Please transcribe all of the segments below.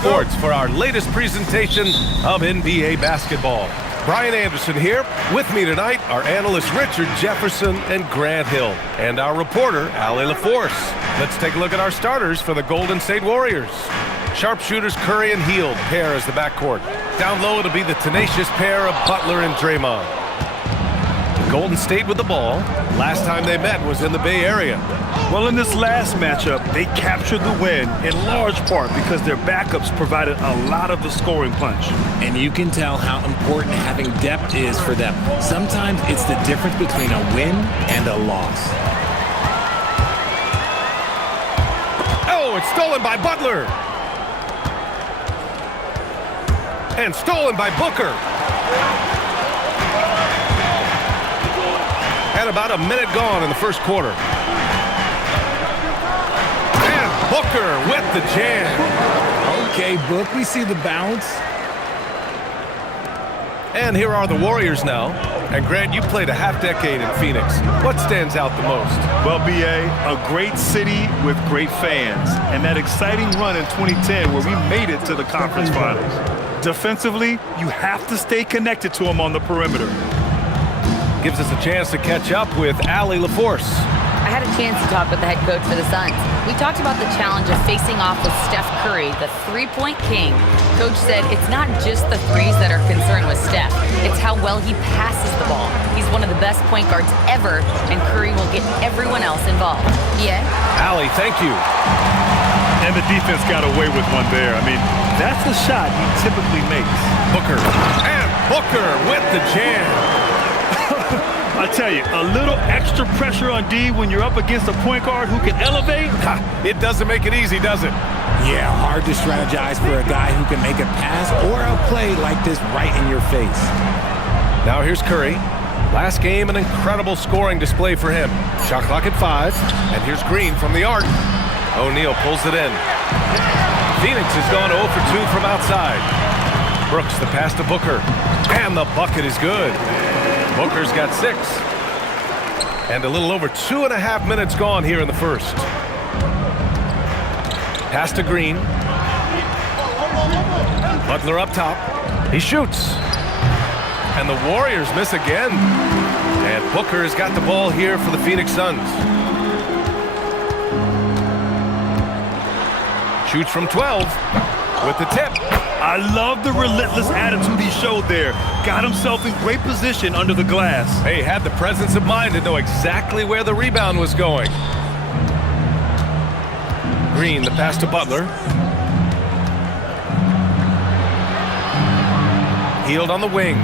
Sports for our latest presentation of NBA basketball. Brian Anderson here. With me tonight are analysts Richard Jefferson and Grant Hill, and our reporter, Allie LaForce. Let's take a look at our starters for the Golden State Warriors. Sharpshooters Curry and Hield pair as the backcourt. Down low, it'll be the tenacious pair of Butler and Draymond. Golden State with the ball. Last time they met was in the Bay Area. Well, in this last matchup, they captured the win in large part because their backups provided a lot of the scoring punch. And you can tell how important having depth is for them. Sometimes it's the difference between a win and a loss. Oh, it's stolen by Butler. And stolen by Booker. And about a minute gone in the first quarter. And Booker with the jam. Okay, Book, we see the bounce. And here are the Warriors now. And Grant, you played a half-decade in Phoenix. What stands out the most? Well, B.A., a great city with great fans. And that exciting run in 2010 where we made it to the conference finals. Defensively, you have to stay connected to them on the perimeter. Gives us a chance to catch up with Allie LaForce. I had a chance to talk with the head coach for the Suns. We talked about the challenge of facing off with Steph Curry, the three-point king. Coach said it's not just the threes that are concerned with Steph. It's how well he passes the ball. He's one of the best point guards ever, and Curry will get everyone else involved. Yeah? Allie, thank you. And the defense got away with one there. I mean, that's the shot he typically makes. Booker. And Booker with the jam. I tell you, a little extra pressure on D when you're up against a point guard who can elevate. It doesn't make it easy, does it? Yeah, hard to strategize for a guy who can make a pass or a play like this right in your face. Now here's Curry. Last game, an incredible scoring display for him. Shot clock at 5. And here's Green from the arc. O'Neal pulls it in. Phoenix has gone 0 for 2 from outside. Brooks, the pass to Booker. And the bucket is good. Booker's got 6. And a little over 2.5 minutes gone here in the first. Pass to Green. Butler up top. He shoots. And the Warriors miss again. And Booker has got the ball here for the Phoenix Suns. Shoots from 12 with the tip. I love the relentless attitude he showed there. Got himself in great position under the glass. He had the presence of mind to know exactly where the rebound was going. Green, the pass to Butler. Hield on the wing.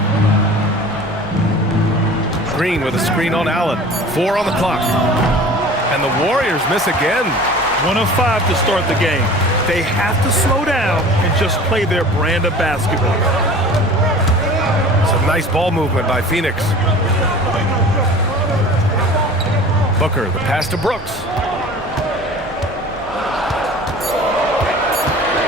Green with a screen on Allen. 4 on the clock. And the Warriors miss again. 1 of 5 to start the game. They have to slow down and just play their brand of basketball. Some nice ball movement by Phoenix. Booker, the pass to Brooks.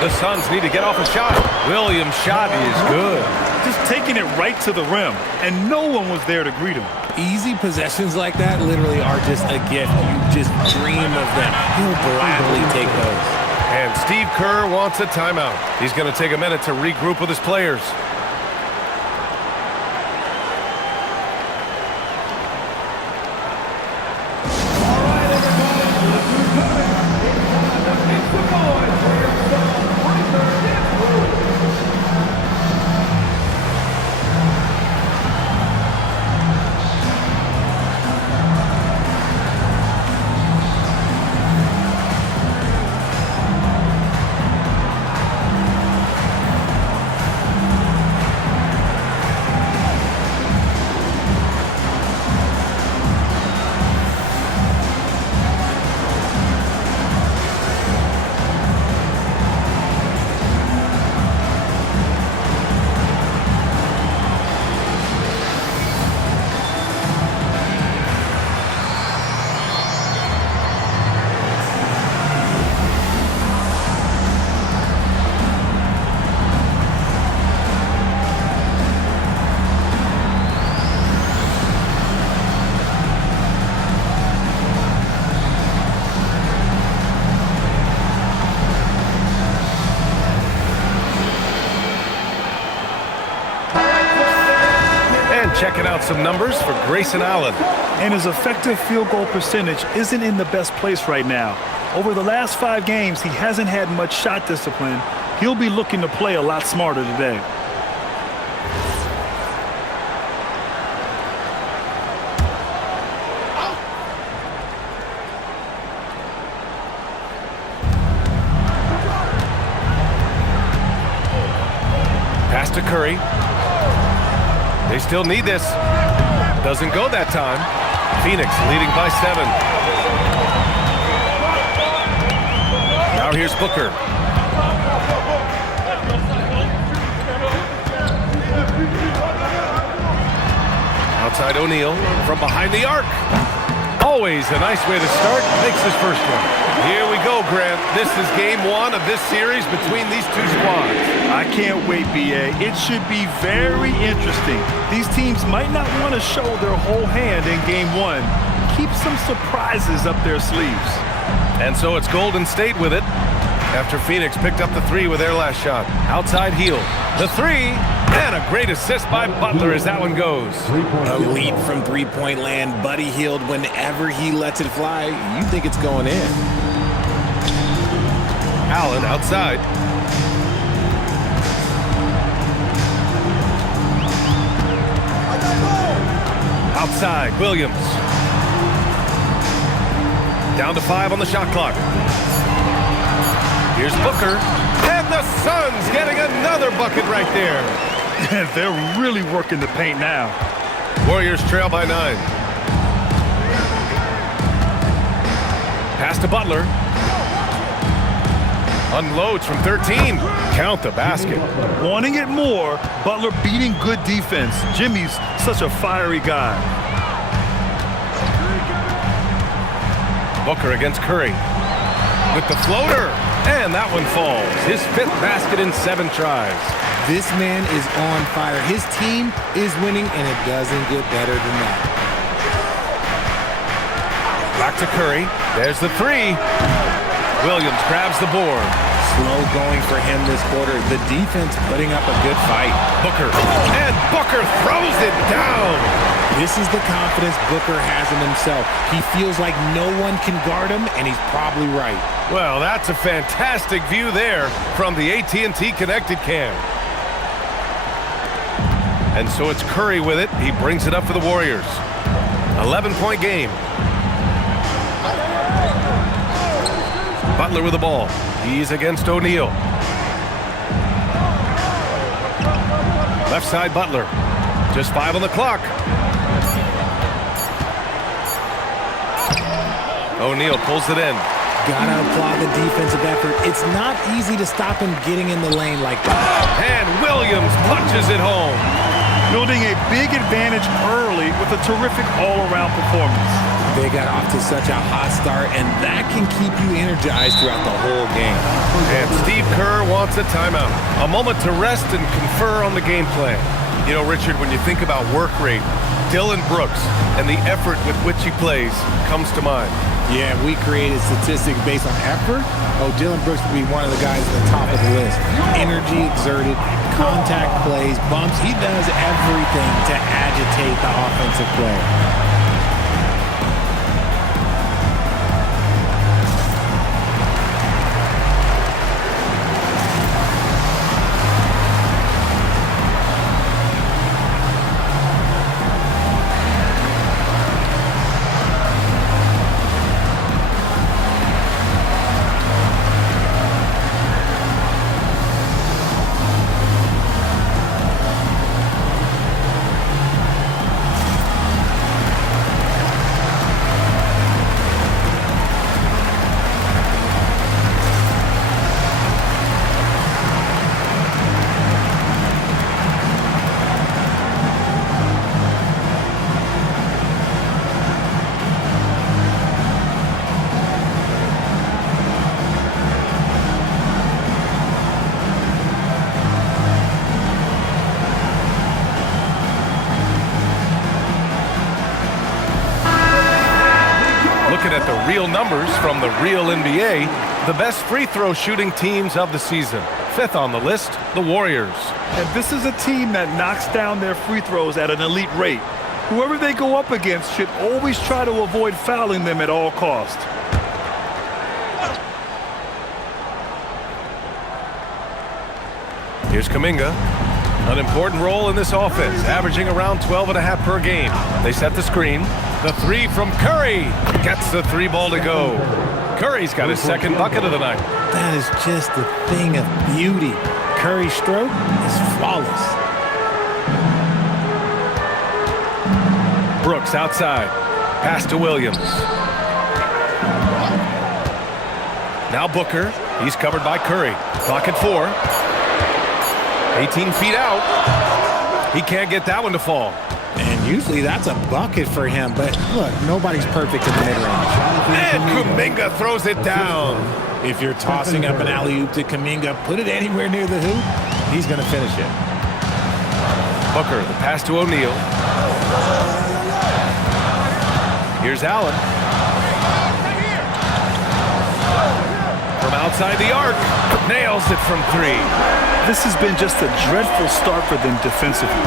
The Suns need to get off a shot. Williams' shot is good. Just taking it right to the rim, and no one was there to greet him. Easy possessions like that literally are just a gift. You just dream of them. He'll gladly take those. And Steve Kerr wants a timeout. He's going to take a minute to regroup with his players. checking out some numbers for Grayson Allen. And his effective field goal percentage isn't in the best place right now. Over the last 5 games, he hasn't had much shot discipline. He'll be looking to play a lot smarter today. Pass to Curry. They still need this. Doesn't go that time. Phoenix leading by 7. Now here's Booker. Outside O'Neal from behind the arc. Always a nice way to start. Makes his first one. Here we go, Grant. This is game 1 of this series between these two squads. I can't wait, B.A. It should be very interesting. These teams might not want to show their whole hand in game 1. Keep some surprises up their sleeves. And so it's Golden State with it after Phoenix picked up the 3 with their last shot. Outside heel. The 3, and a great assist by Butler as that one goes. Elite from three-point land. Buddy Hield whenever he lets it fly. You think it's going in. Allen outside. Outside, Williams. Down to 5 on the shot clock. Here's Booker. And the Suns getting another bucket right there. They're really working the paint now. Warriors trail by 9. Pass to Butler. Unloads from 13. Count the basket. Wanting it more, Butler beating good defense. Jimmy's such a fiery guy. Booker against Curry. With the floater. And that one falls. His 5th basket in 7 tries. This man is on fire. His team is winning, and it doesn't get better than that. Back to Curry. There's the 3. Williams grabs the board. Slow going for him this quarter. The defense putting up a good fight. Booker. And Booker throws it down. This is the confidence Booker has in himself. He feels like no one can guard him, and he's probably right. Well, that's a fantastic view there from the AT&T Connected Cam. And so it's Curry with it. He brings it up for the Warriors. 11-point game. Butler with the ball. He's against O'Neal. Left side, Butler. Just 5 on the clock. O'Neal pulls it in. Gotta applaud the defensive effort. It's not easy to stop him getting in the lane like that. And Williams punches it home. Building a big advantage early with a terrific all-around performance. They got off to such a hot start, and that can keep you energized throughout the whole game. And Steve Kerr wants a timeout. A moment to rest and confer on the game plan. You know, Richard, when you think about work rate, Dillon Brooks and the effort with which he plays comes to mind. Yeah, we created statistics based on effort. Oh, Dillon Brooks would be one of the guys at the top of the list. Energy exerted, contact plays, bumps. He does everything to agitate the offensive player. Looking at the real numbers from the real NBA, the best free throw shooting teams of the season. fifth on the list, the Warriors. And this is a team that knocks down their free throws at an elite rate. Whoever they go up against should always try to avoid fouling them at all costs. Here's Kuminga. An important role in this offense, averaging around 12.5 per game. They set the screen. The three from Curry. Gets the three ball to go. Curry's got his second bucket of the night. That is just a thing of beauty. Curry's stroke is flawless. Brooks outside. Pass to Williams. Now Booker. He's covered by Curry. Clock at 4. 18 feet out. He can't get that one to fall. And usually that's a bucket for him, but look, nobody's perfect in the mid-range. And Kuminga throws it down. If you're tossing up an alley-oop to Kuminga, put it anywhere near the hoop, he's going to finish it. Booker, the pass to O'Neal. Here's Allen. From outside the arc, nails it from 3. This has been just a dreadful start for them defensively.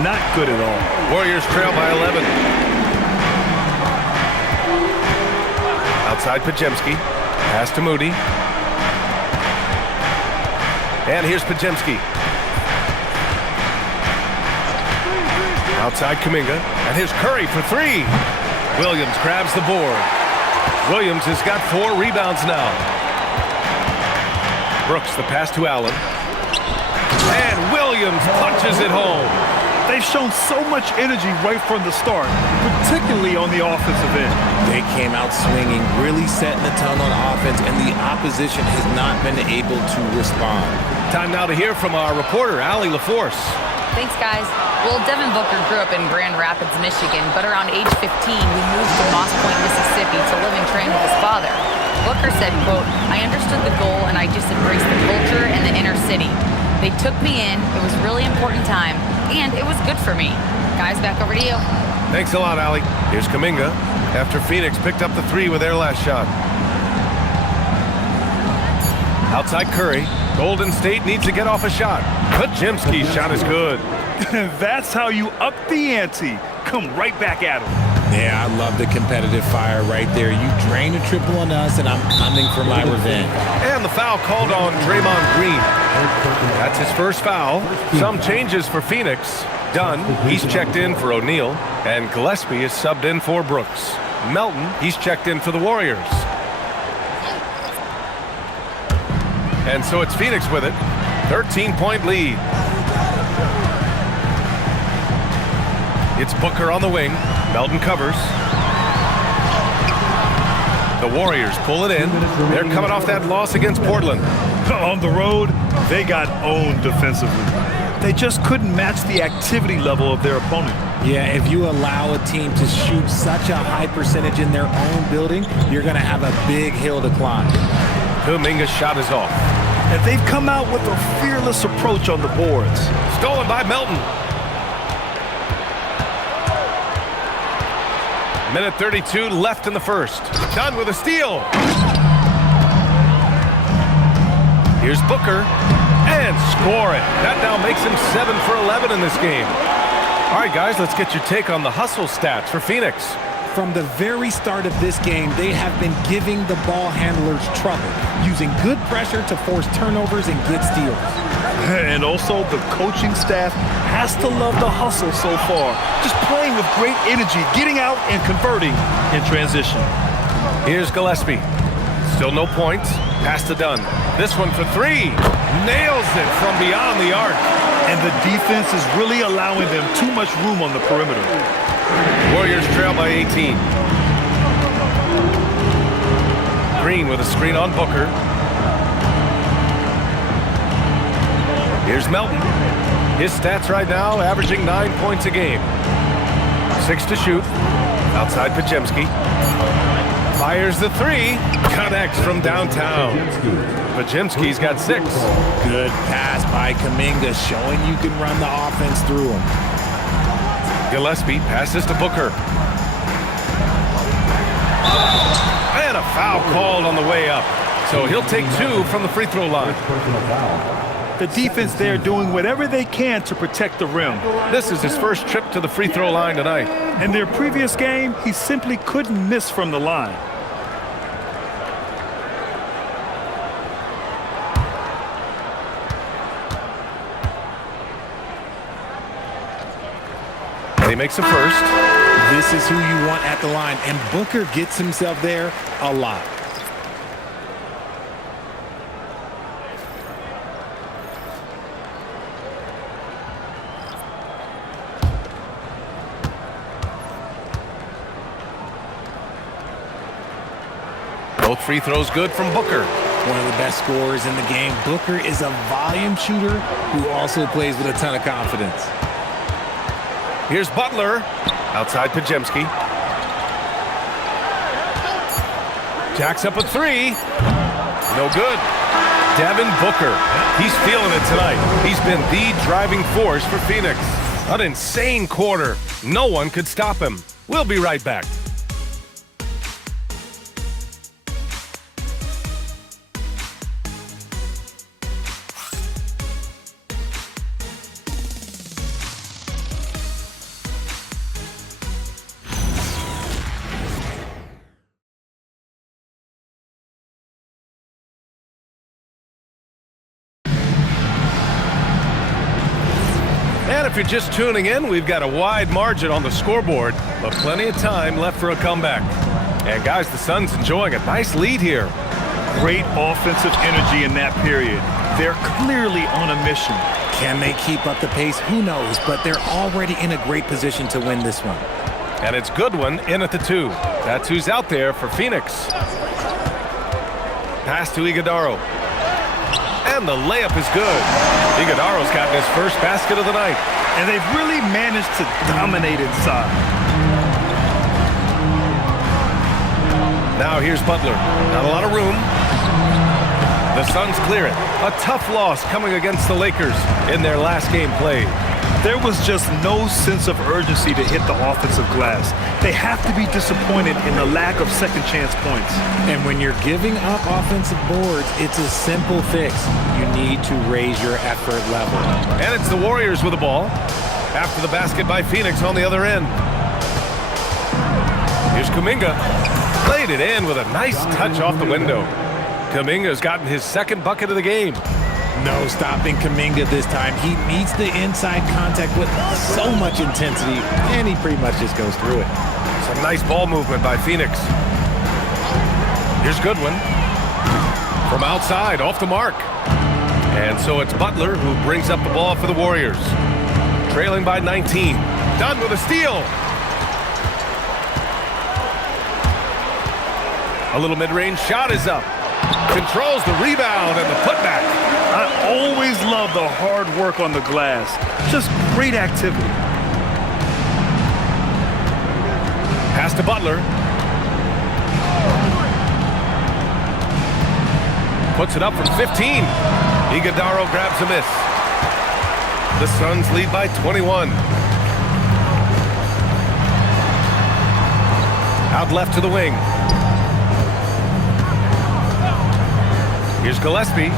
Not good at all. Warriors trail by 11. Outside Pajemski. Pass to Moody. And here's Pajemski. Outside Kuminga. And here's Curry for 3. Williams grabs the board. Williams has got 4 rebounds now. Brooks, the pass to Allen. And Williams punches it home. They've shown so much energy right from the start, particularly on the offensive end. They came out swinging, really setting the tone on offense, and the opposition has not been able to respond. Time now to hear from our reporter, Allie LaForce. Thanks, guys. Well, Devin Booker grew up in Grand Rapids, Michigan, but around age 15, he moved to Moss Point, Mississippi to live and train with his father. Booker said, quote, "I understood the goal and I just embraced the culture and the inner city. They took me in, it was a really important time, and it was good for me." Guys, back over to you. Thanks a lot, Allie. Here's Kuminga after Phoenix picked up the 3 with their last shot. Outside Curry. Golden State needs to get off a shot. Pajemski's shot is good. That's how you up the ante. Come right back at him. Yeah, I love the competitive fire right there. You drain a triple on us, and I'm coming for my revenge. And the foul called on Draymond Green. That's his first foul. Some changes for Phoenix. Dunn, he's checked in for O'Neal. And Gillespie is subbed in for Brooks. Melton, he's checked in for the Warriors. And so it's Phoenix with it. 13-point lead. It's Booker on the wing. Melton covers. The Warriors pull it in. They're coming off that loss against Portland. On the road, they got owned defensively. They just couldn't match the activity level of their opponent. Yeah, if you allow a team to shoot such a high percentage in their own building, you're going to have a big hill to climb. Kuminga's shot is off. And they've come out with a fearless approach on the boards. Stolen by Melton. Minute 32 left in the first. Dunn with a steal. Here's Booker. And score it. That now makes him 7 for 11 in this game. All right, guys, let's get your take on the hustle stats for Phoenix. From the very start of this game, they have been giving the ball handlers trouble, using good pressure to force turnovers and get steals. And also, the coaching staff has to love the hustle so far. Just playing with great energy, getting out and converting in transition. Here's Gillespie. Still no points. Pass to Dunn. This one for 3. Nails it from beyond the arc. And the defense is really allowing them too much room on the perimeter. Warriors trail by 18. Green with a screen on Booker. Here's Melton. His stats right now averaging 9 points a game. 6 to shoot. Outside Pajemski. Fires the 3. Connects from downtown. Pajemski's got 6. Good pass by Kuminga, showing you can run the offense through him. Gillespie passes to Booker. And a foul called on the way up. So he'll take 2 from the free throw line. The defense there doing whatever they can to protect the rim. This is his first trip to the free throw line tonight. In their previous game, he simply couldn't miss from the line. And he makes a first. This is who you want at the line, and Booker gets himself there a lot. Both free throws good from Booker. One of the best scorers in the game. Booker is a volume shooter who also plays with a ton of confidence. Here's Butler. Outside Podziemski. Jacks up a three. No good. Devin Booker. He's feeling it tonight. He's been the driving force for Phoenix. An insane quarter. No one could stop him. We'll be right back. And if you're just tuning in, we've got a wide margin on the scoreboard, but plenty of time left for a comeback. And guys, the Suns enjoying a nice lead here. Great offensive energy in that period. They're clearly on a mission. Can they keep up the pace? Who knows, but they're already in a great position to win this one. And it's Goodwin in at the 2. That's who's out there for Phoenix. Pass to Iguodaro. And the layup is good. Iguodaro's gotten his first basket of the night. And they've really managed to dominate inside. Now here's Butler. Not a lot of room. The Suns clear it. A tough loss coming against the Lakers in their last game played. There was just no sense of urgency to hit the offensive glass. They have to be disappointed in the lack of second chance points. And when you're giving up offensive boards, it's a simple fix. You need to raise your effort level. And it's the Warriors with the ball. After the basket by Phoenix on the other end. Here's Kuminga. Played it in with a nice touch off the window. Kuminga's gotten his second bucket of the game. No stopping Kuminga this time. He meets the inside contact with so much intensity, and he pretty much just goes through it. Some nice ball movement by Phoenix. Here's Goodwin. From outside, off the mark. And so it's Butler who brings up the ball for the Warriors. Trailing by 19. Done with a steal. A little mid-range shot is up. Controls the rebound and the putback. I always love the hard work on the glass. Just great activity. Pass to Butler. Puts it up from 15. Iguodaro grabs a miss. The Suns lead by 21. Out left to the wing. Here's Gillespie.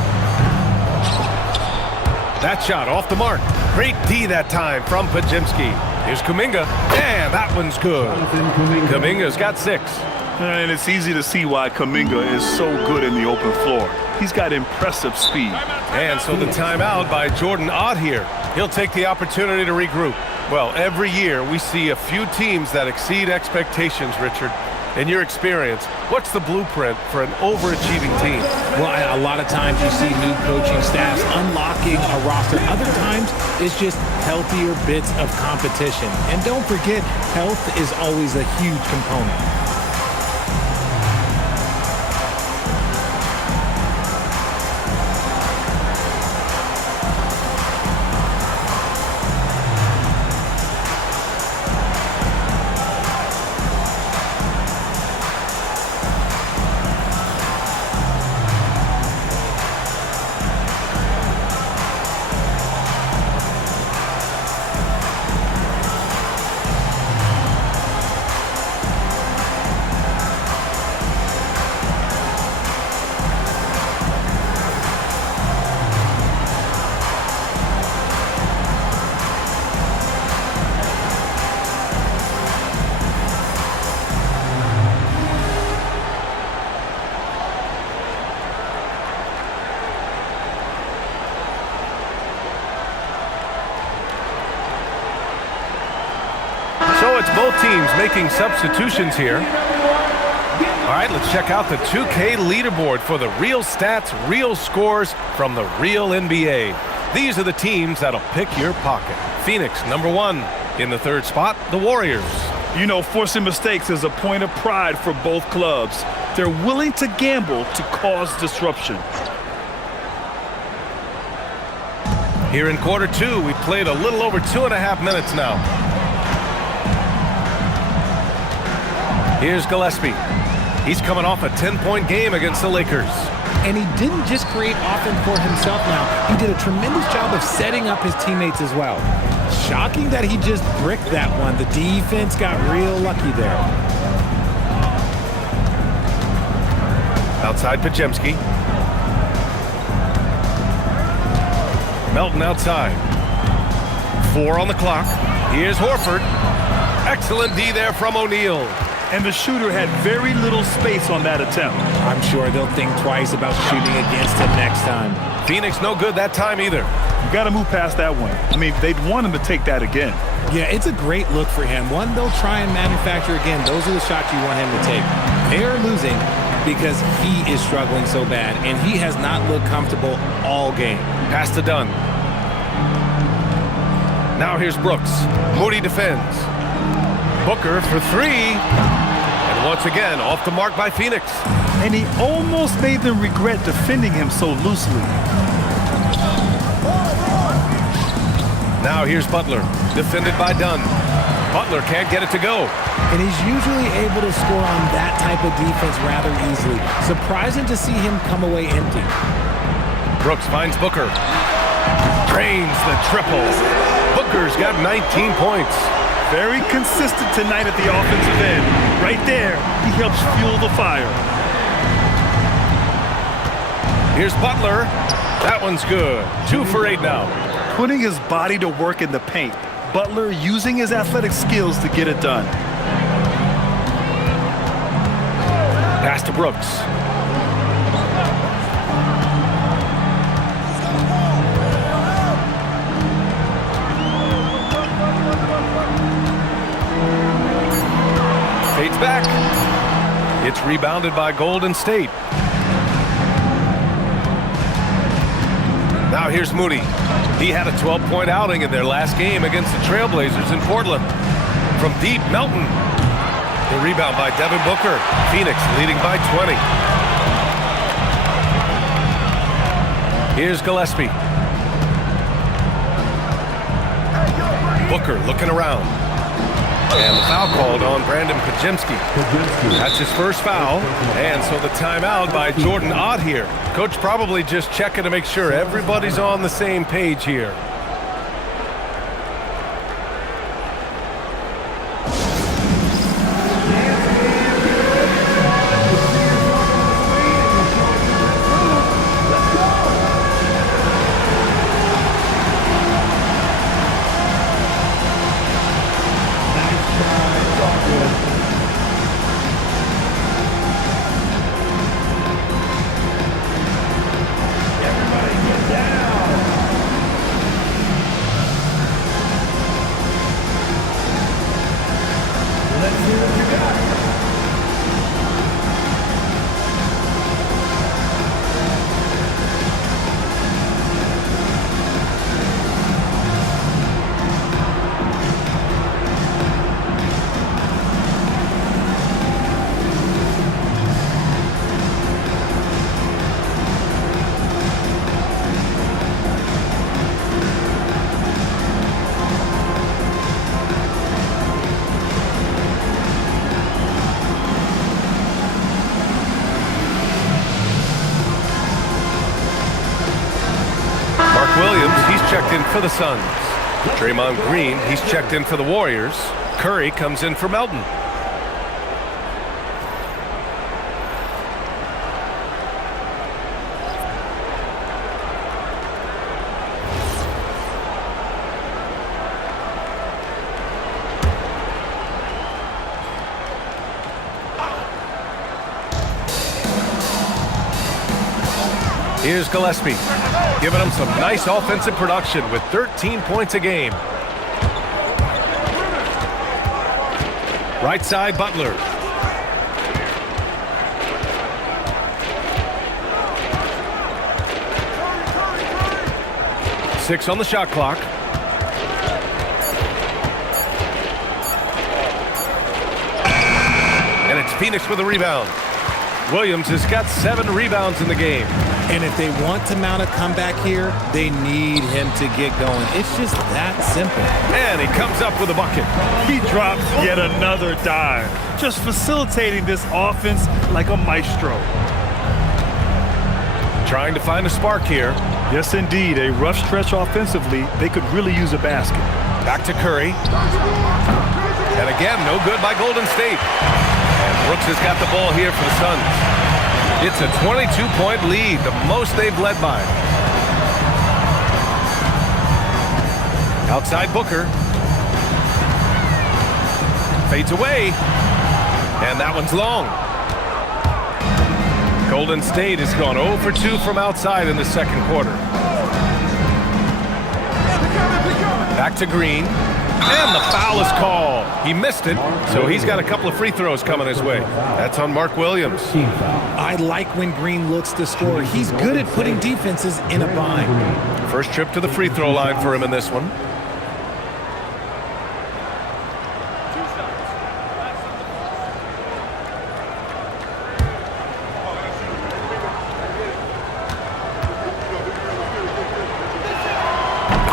That shot off the mark. Great D that time from Podziemski. Here's Kuminga. And that one's good. Kuminga's got 6. And it's easy to see why Kuminga is so good in the open floor. He's got impressive speed. And so the timeout by Jordan Ott here. He'll take the opportunity to regroup. Well, every year we see a few teams that exceed expectations, Richard. In your experience, what's the blueprint for an overachieving team? Well, a lot of times you see new coaching staffs unlocking a roster. Other times it's just healthier bits of competition. And don't forget, health is always a huge component. it's both teams making substitutions here. All right, let's check out the 2K leaderboard for the real stats, real scores from the real NBA. These are the teams that'll pick your pocket. Phoenix, number 1. In the 3rd spot, the Warriors. You know, forcing mistakes is a point of pride for both clubs. They're willing to gamble to cause disruption. Here in quarter 2, we played a little over 2.5 minutes now. Here's Gillespie. He's coming off a 10-point game against the Lakers. And he didn't just create offense for himself now. He did a tremendous job of setting up his teammates as well. Shocking that he just bricked that one. The defense got real lucky there. Outside Podziemski. Melton outside. 4 on the clock. Here's Horford. Excellent D there from O'Neal. And the shooter had very little space on that attempt. I'm sure they'll think twice about shooting against him next time. Phoenix no good that time either. You got to move past that one. I mean, they'd want him to take that again. Yeah, it's a great look for him. One they'll try and manufacture again. Those are the shots you want him to take. They're losing because he is struggling so bad, and he has not looked comfortable all game. Pass to Dunn. Now here's Brooks. Moody defends. Booker for 3. And once again, off the mark by Phoenix. And he almost made them regret defending him so loosely. Now here's Butler, defended by Dunn. Butler can't get it to go. And he's usually able to score on that type of defense rather easily. Surprising to see him come away empty. Brooks finds Booker. Drains the triple. Booker's got 19 points. Very consistent tonight at the offensive end. Right there, he helps fuel the fire. Here's Butler. That one's good. 2 for 8 now. Putting his body to work in the paint. Butler using his athletic skills to get it done. Pass to Brooks. Fades back. It's rebounded by Golden State. Now here's Moody. He had a 12-point outing in their last game against the Trailblazers in Portland. From deep, Melton. The rebound by Devin Booker. Phoenix leading by 20. Here's Gillespie. Booker looking around. And the foul called on Brandon Podziemski. That's his first foul. And so the timeout by Jordan Ott here. Coach probably just checking to make sure everybody's on the same page here. Checked in for the Suns. Draymond Green, he's checked in for the Warriors. Curry comes in for Melton. Here's Gillespie, giving them some nice offensive production with 13 points a game. Right side, Butler. Six on the shot clock. And it's Phoenix with a rebound. Williams has got 7 rebounds in the game. And if they want to mount a comeback here, they need him to get going. It's just that simple. And he comes up with a bucket. He drops yet another dive, just facilitating this offense like a maestro. Trying to find a spark here. Yes, indeed. A rough stretch offensively. They could really use a basket. Back to Curry. And again, no good by Golden State. And Brooks has got the ball here for the Suns. It's a 22-point lead, the most they've led by. Outside Booker. Fades away. And that one's long. Golden State has gone 0 for 2 from outside in the second quarter. Back to Green. And the foul is called. He missed it, so he's got a couple of free throws coming his way. That's on Mark Williams. I like when Green looks to score. He's good at putting defenses in a bind. First trip to the free throw line for him in this one.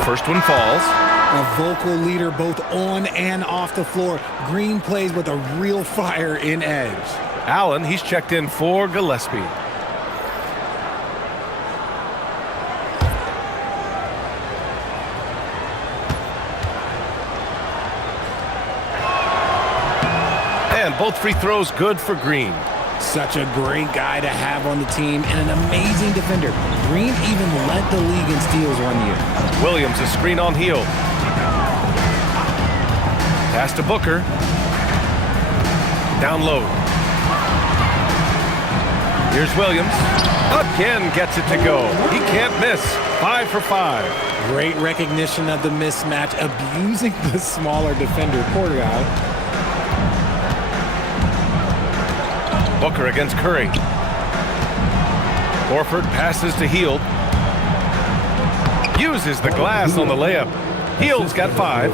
First one falls. A vocal leader both on and off the floor. Green plays with a real fire in edge. Allen, he's checked in for Gillespie. And both free throws good for Green. Such a great guy to have on the team and an amazing defender. Green even led the league in steals one year. Williams, a screen on heel. Pass to Booker. Down low. Here's Williams. Again gets it to go. He can't miss. 5 for 5. Great recognition of the mismatch, abusing the smaller defender. Poor guy. Booker against Curry. Horford passes to Hield. Uses the glass on the layup. Hield's got 5.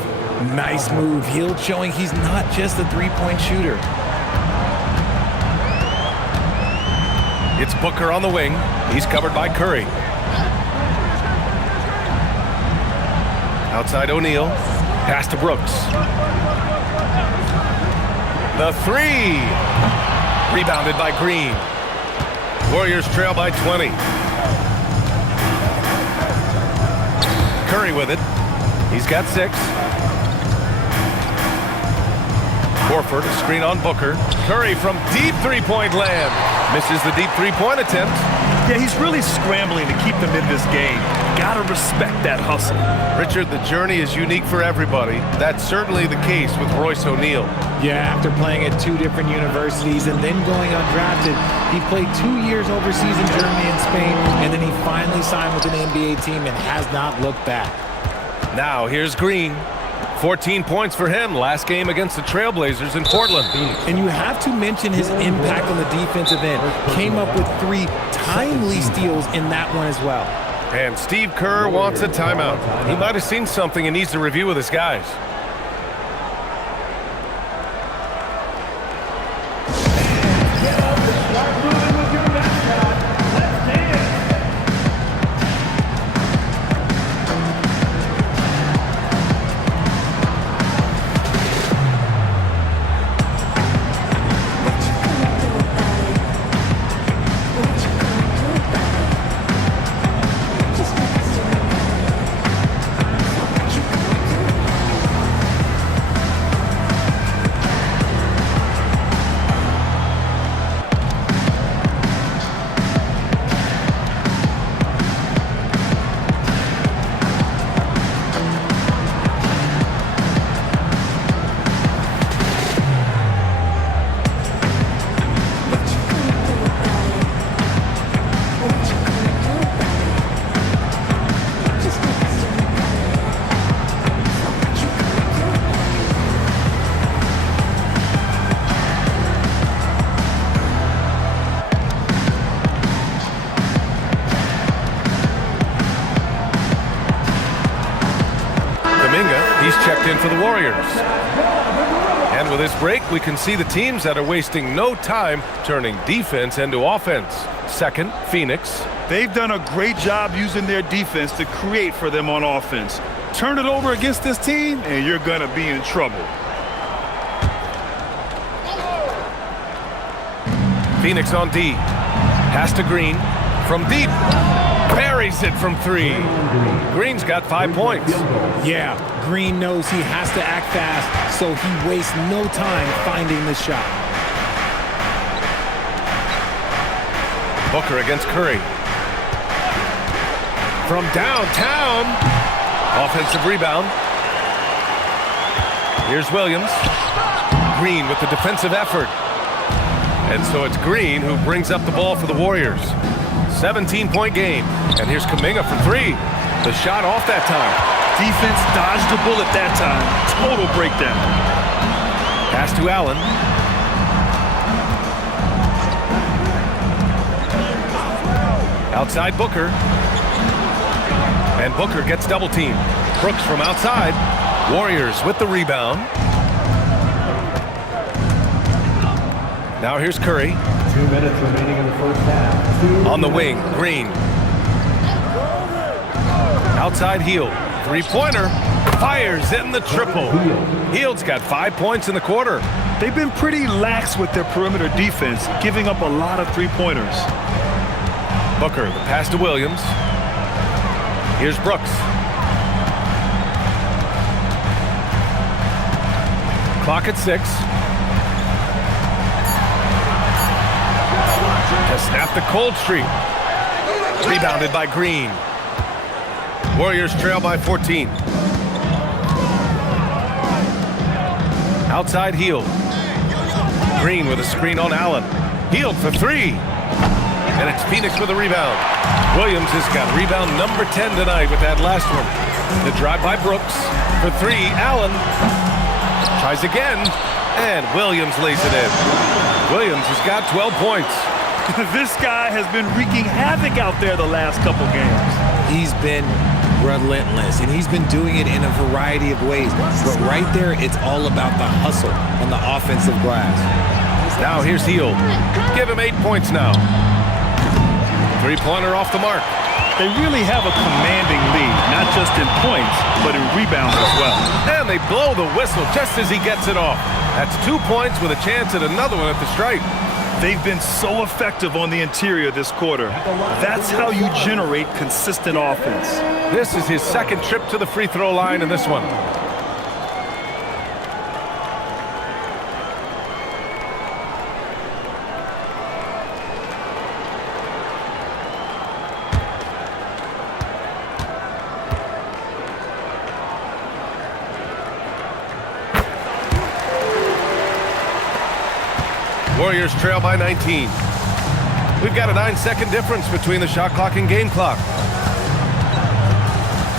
Nice move. Hield showing he's not just a three-point shooter. It's Booker on the wing. He's covered by Curry. Outside O'Neal. Pass to Brooks. The 3. Rebounded by Green. Warriors trail by 20. Curry with it. He's got 6. Horford, a screen on Booker. Curry from deep three-point land. Misses the deep three-point attempt. Yeah, he's really scrambling to keep them in this game. Gotta respect that hustle. Richard, the journey is unique for everybody. That's certainly the case with Royce O'Neal. Yeah, after playing at 2 different universities and then going undrafted, he played 2 years overseas in Germany and Spain, and then he finally signed with an NBA team and has not looked back. Now here's Green. 14 points for him last game against the Trailblazers in Portland. And you have to mention his impact on the defensive end. Came up with 3 timely steals in that one as well. And Steve Kerr wants a timeout. He might have seen something and needs to review with his guys. Warriors. And with this break, we can see the teams that are wasting no time turning defense into offense. Second, Phoenix. They've done a great job using their defense to create for them on offense. Turn it over against this team, and you're going to be in trouble. Phoenix on D. Pass to Green. From deep. Buries it from 3. Green's got 5 points. Yeah, Green knows he has to act fast, so he wastes no time finding the shot. Booker against Curry. From downtown. Offensive rebound. Here's Williams. Green with the defensive effort. And so it's Green who brings up the ball for the Warriors. 17-point game. And here's Kuminga for 3. The shot off that time. Defense dodged a bullet that time. Total breakdown. Pass to Allen. Outside Booker. And Booker gets double teamed. Brooks from outside. Warriors with the rebound. Now here's Curry. 2 minutes remaining in the first half. On the wing, Green. Outside Hield. Three-pointer. Fires in the triple. Hield's got 5 points in the quarter. They've been pretty lax with their perimeter defense, giving up a lot of three-pointers. Booker, the pass to Williams. Here's Brooks. Clock at 6. To snap the cold streak. Rebounded by Green. Warriors trail by 14. Outside Hield. Green with a screen on Allen. Hield for 3. And it's Phoenix with a rebound. Williams has got rebound number 10 tonight with that last one. The drive by Brooks. For 3, Allen. Tries again. And Williams lays it in. Williams has got 12 points. This guy has been wreaking havoc out there the last couple games. He's been relentless, and he's been doing it in a variety of ways. But right there, it's all about the hustle on the offensive glass. Now here's Hield. Give him 8 points now. Three-pointer off the mark. They really have a commanding lead, not just in points, but in rebounds as well. And they blow the whistle just as he gets it off. That's 2 points with a chance at another one at the stripe. They've been so effective on the interior this quarter. That's how you generate consistent offense. This is his second trip to the free throw line in this one. Warriors trail by 19. We've got a 9-second difference between the shot clock and game clock.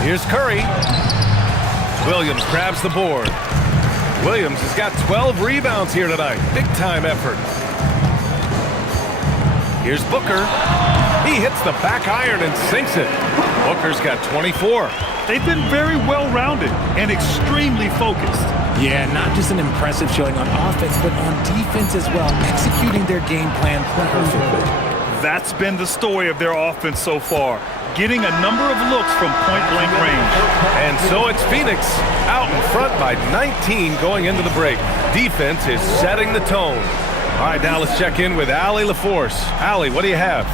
Here's Curry. Williams grabs the board. Williams has got 12 rebounds here tonight. Big time effort. Here's Booker. He hits the back iron and sinks it. Booker's got 24. They've been very well-rounded and extremely focused. Yeah, not just an impressive showing on offense, but on defense as well, executing their game plan perfectly. That's been the story of their offense so far, getting a number of looks from point-blank range. And so it's Phoenix out in front by 19 going into the break. Defense is setting the tone. All right, now let's check in with Allie LaForce. Allie, what do you have?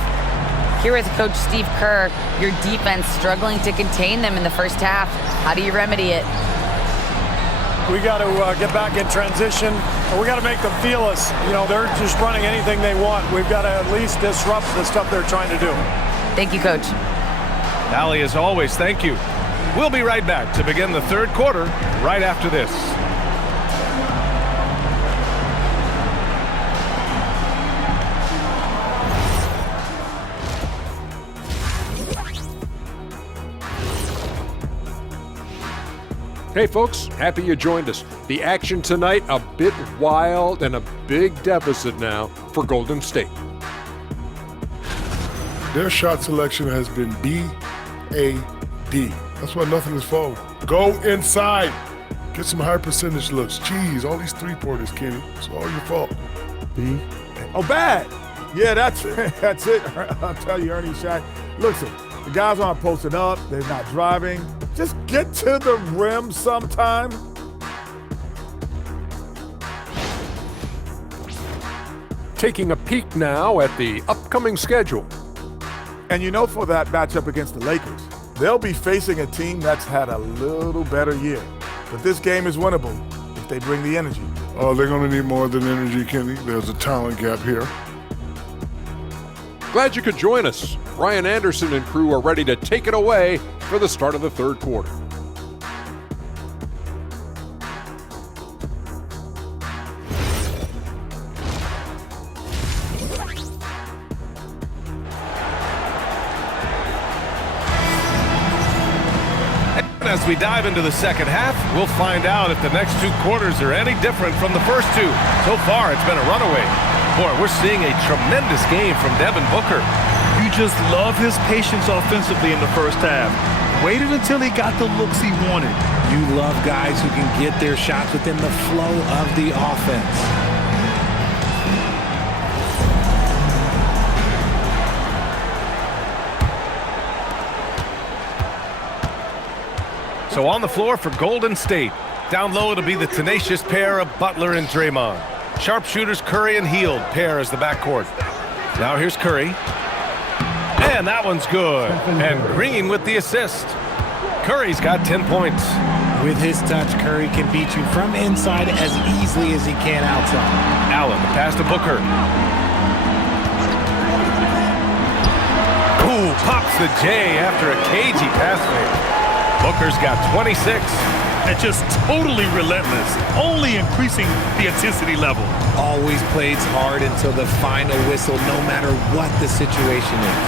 Here with Coach Steve Kerr, your defense struggling to contain them in the first half. How do you remedy it? We got to get back in transition. We got to make them feel us. You know, they're just running anything they want. We've got to at least disrupt the stuff they're trying to do. Thank you, Coach. Allie, as always, thank you. We'll be right back to begin the third quarter right after this. Hey folks, happy you joined us. The action tonight, a bit wild and a big deficit now for Golden State. Their shot selection has been B-A-D. That's why nothing is falling. Go inside. Get some high percentage looks. Jeez, all these three-pointers, Kenny. It's all your fault. Oh, bad. Yeah, that's it. I'll tell you, Ernie, Shaq. Listen, the guys aren't posting up. They're not driving. Just get to the rim sometime. Taking a peek now at the upcoming schedule. And you know, for that matchup against the Lakers, they'll be facing a team that's had a little better year. But this game is winnable if they bring the energy. Oh, they're going to need more than energy, Kenny. There's a talent gap here. Glad you could join us. Ryan Anderson and crew are ready to take it away for the start of the third quarter. As we dive into the second half, we'll find out if the next two quarters are any different from the first two. So far, it's been a runaway. Boy, we're seeing a tremendous game from Devin Booker. You just love his patience offensively in the first half. Waited until he got the looks he wanted. You love guys who can get their shots within the flow of the offense. So on the floor for Golden State. Down low, it'll be the tenacious pair of Butler and Draymond. Sharpshooters Curry and Hield pair as the backcourt. Now here's Curry. And that one's good. And Green with the assist. Curry's got 10 points. With his touch, Curry can beat you from inside as easily as he can outside. Allen, the pass to Booker. Ooh, pops the J after a cagey pass fake. Booker's got 26. And just totally relentless, only increasing the intensity level. Always plays hard until the final whistle, no matter what the situation is.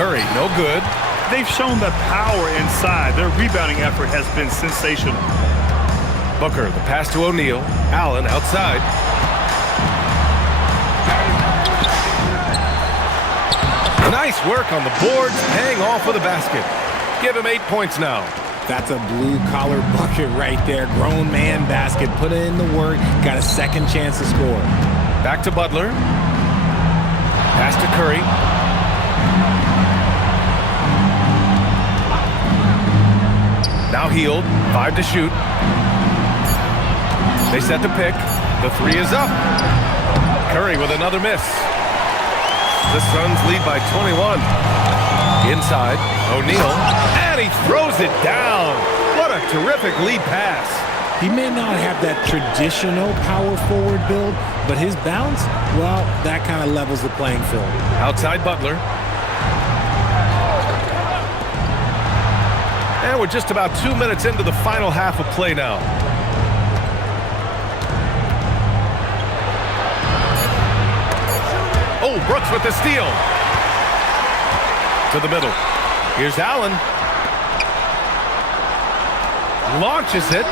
Curry, no good. They've shown the power inside. Their rebounding effort has been sensational. Booker, the pass to O'Neal. Allen outside. Nice work on the boards, paying off with a basket. Give him 8 points now. That's a blue-collar bucket right there. Grown man basket. Put in the work. Got a second chance to score. Back to Butler. Pass to Curry. Now Hield. 5 to shoot. They set the pick. The three is up. Curry with another miss. The Suns lead by 21. Inside, O'Neal, and he throws it down. What a terrific lead pass. He may not have that traditional power forward build, but his bounce, well, that kind of levels the playing field. Outside Butler. And we're just about 2 minutes into the final half of play now. Oh, Brooks with the steal. To the middle. Here's Allen. Launches it.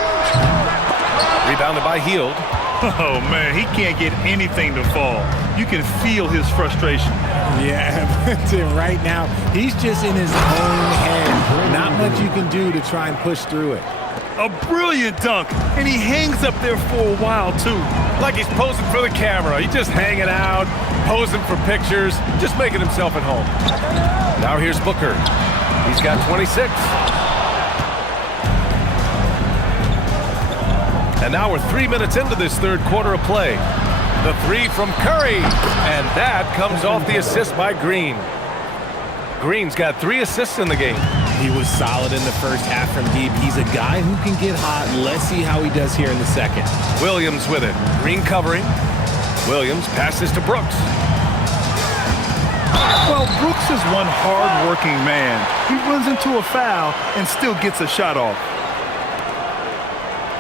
Rebounded by Hield. Oh, man, he can't get anything to fall. You can feel his frustration. Yeah, right now, he's just in his own head. Not much you can do to try and push through it. A brilliant dunk, and he hangs up there for a while, too. Like he's posing for the camera. He's just hanging out, posing for pictures, just making himself at home. Now here's Booker. He's got 26. And now we're 3 minutes into this third quarter of play. The three from Curry. And that comes off the assist by Green. Green's got 3 assists in the game. He was solid in the first half from deep. He's a guy who can get hot. Let's see how he does here in the second. Williams with it. Green covering. Williams passes to Brooks. Well, Brooks is one hard-working man. He runs into a foul and still gets a shot off.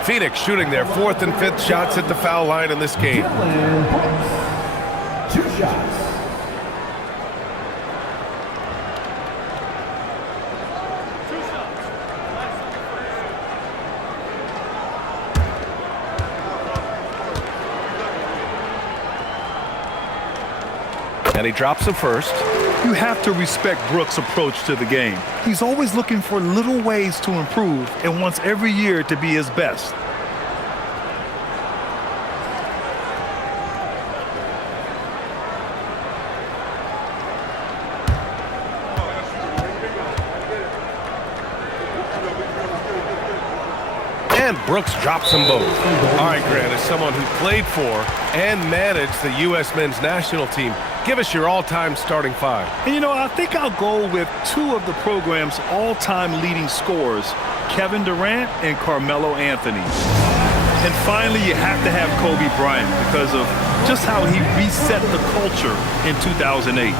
Phoenix shooting their 4th and 5th shots at the foul line in this game. 2 shots. And he drops the first. You have to respect Brooks' approach to the game. He's always looking for little ways to improve and wants every year to be his best. And Brooks drops them both. All right, Grant, as someone who played for and managed the U.S. men's national team, give us your all-time starting five. And, you know, I think I'll go with two of the program's all-time leading scorers, Kevin Durant and Carmelo Anthony. And finally, you have to have Kobe Bryant because of just how he reset the culture in 2008.